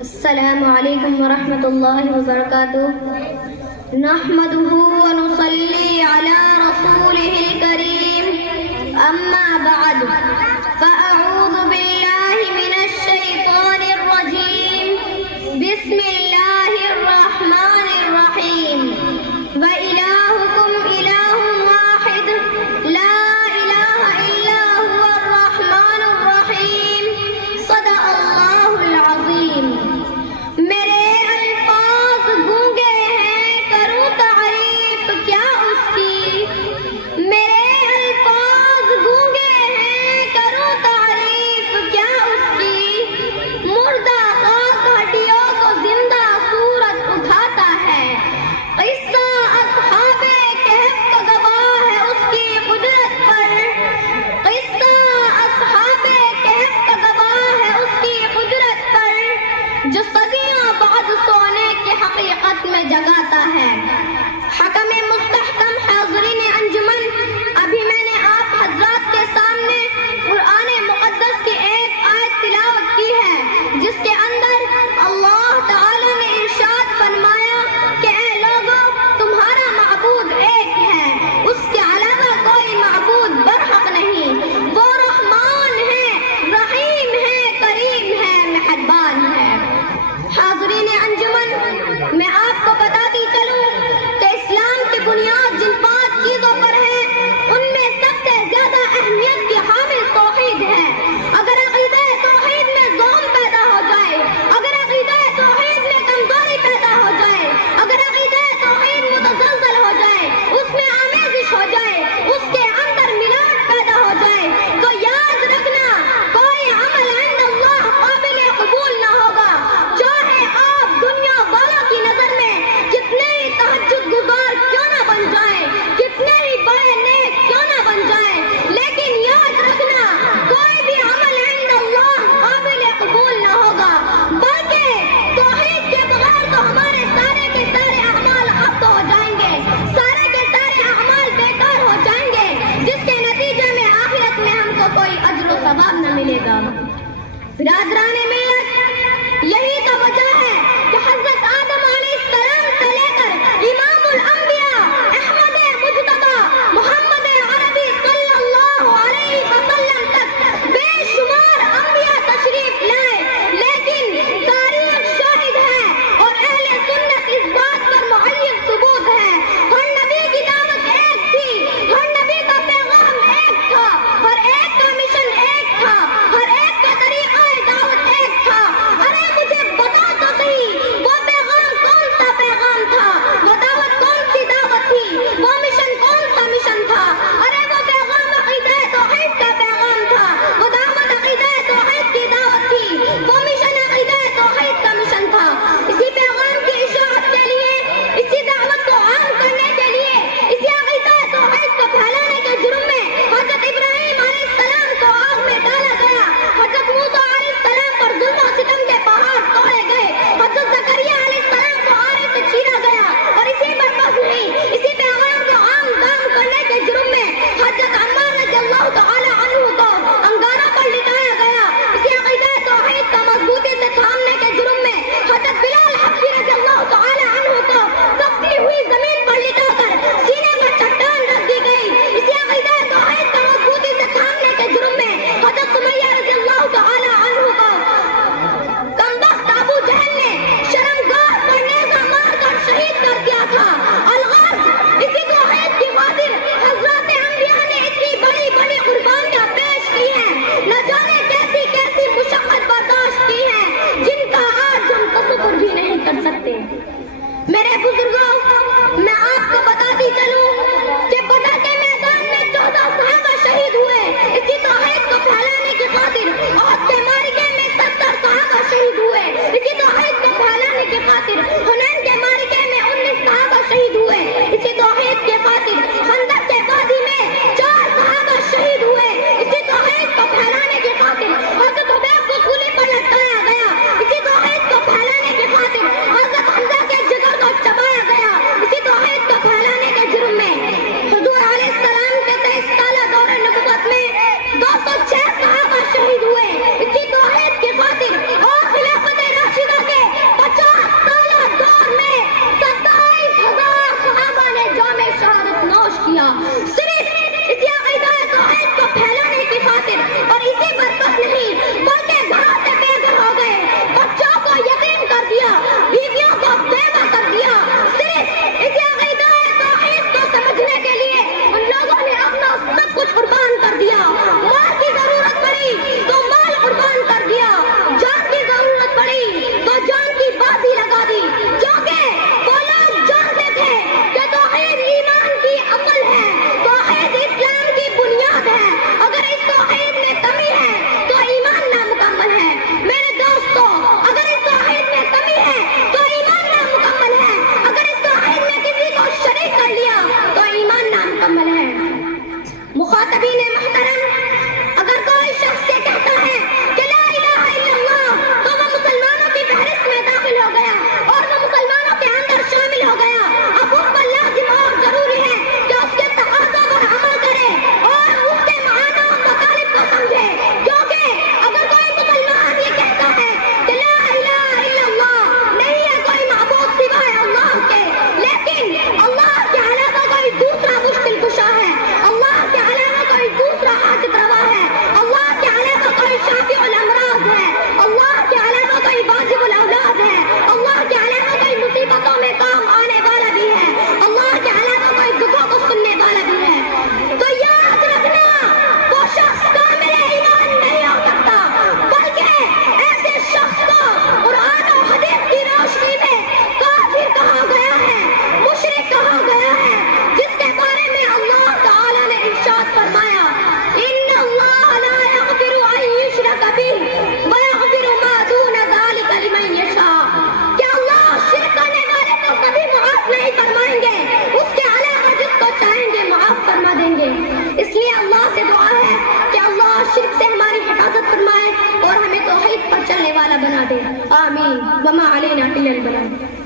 السلام علیکم ورحمۃ اللہ وبرکاتہ نحمده ونصلی علی رسوله الکریم اما بعد فاعوذ باللہ من الشیطان الرجیم بسم اللہ الرحمن الرحیم وإلہکم الہ واحد لا الہ الا هو الرحمن الرحیم صدق اللہ العظیم. میرے الفاظ گونگے ہیں کروں تعریف کیا اس کی. میرے الفاظ گونگے ہیں کروں تعریف کیا اس کی. مردہ خاک ہڈیوں کو زندہ صورت اٹھاتا ہے. قصہ اصحاب کہف کا گواہ ہے اس کی قدرت پر. قصہ اصحاب کہف کا گواہ ہے اس کی قدرت پر جو صدیوں بعد سونے کی حقیقت میں جگاتا ہے. حکم مستحکم حاضرین انجمن، ابھی میں نے آپ حضرات کے سامنے قرآن مقدس کی ایک آیت تلاوت کی ہے جس کے اندر اللہ تعالی نے ارشاد فرمایا کہ اے لوگوں تمہارا معبود ایک ہے، اس کے علاوہ کوئی معبود برحق نہیں. وہ رحمان ہے، رحیم ہے، کریم ہے، مہربان ہے. حاضرین انجمن، میں آپ کو بتاتی چلوں کہ اسلام کی بنیاد جن 5 چیزوں پر ہے ان میں سب سے زیادہ اہمیت کی حامل توحید ہے. اگر عقیدہ توحید میں ظلم پیدا ہو جائے، اگر عقیدہ توحید میں کمزوری پیدا ہو جائے، اگر عقیدہ توحید متزلزل ہو جائے، اس میں آمیزش ہو جائے، اس کے اندر ملاوٹ پیدا ہو جائے، تو یاد رکھنا کوئی عمل عند اللہ قابل قبول نہ ہوگا. چاہے آپ دنیا والوں کی نظر میں کتنے ہی تہجد گزار کیوں نہ بن جائیں، کتنے ہی بڑے نیک کیوں نہ بن جائیں، لیکن یاد رکھنا کوئی بھی عمل عند اللہ قابل قبول نہ ہوگا. بلکہ توحید کے بغیر تو ہمارے سارے کے سارے اعمال حبط ہو جائیں گے، سارے کے سارے اعمال بیکار ہو جائیں گے، جس کے نتیجے میں آخرت میں ہم کو کوئی اجر و ثواب نہ ملے گا. برادران ملت، یہی تو وجہ ہے کہ حضرت آدم علیہ السلام سے لے کر امام الانبیاء احمد مجتبی محمد عربی صلی اللہ علیہ وسلم تک بے شمار انبیاء تشریف لائے، لیکن تاریخ شاہد ہے اور اہل سنت اس بات پر معین ثبوت ہے، ہر نبی کی دعوت ایک تھی، ہر نبی کا پیغام ایک تھا، ہر ایک کا مشن ایک تھا، ہر ایک کا طریقہ دعوت ایک تھا. ارے مجھے لیے اللہ سے دعا ہے کہ اللہ شرک سے ہماری حفاظت فرمائے اور ہمیں توحید پر چلنے والا بنا دے. آمین. وما علینا الا البلاغ.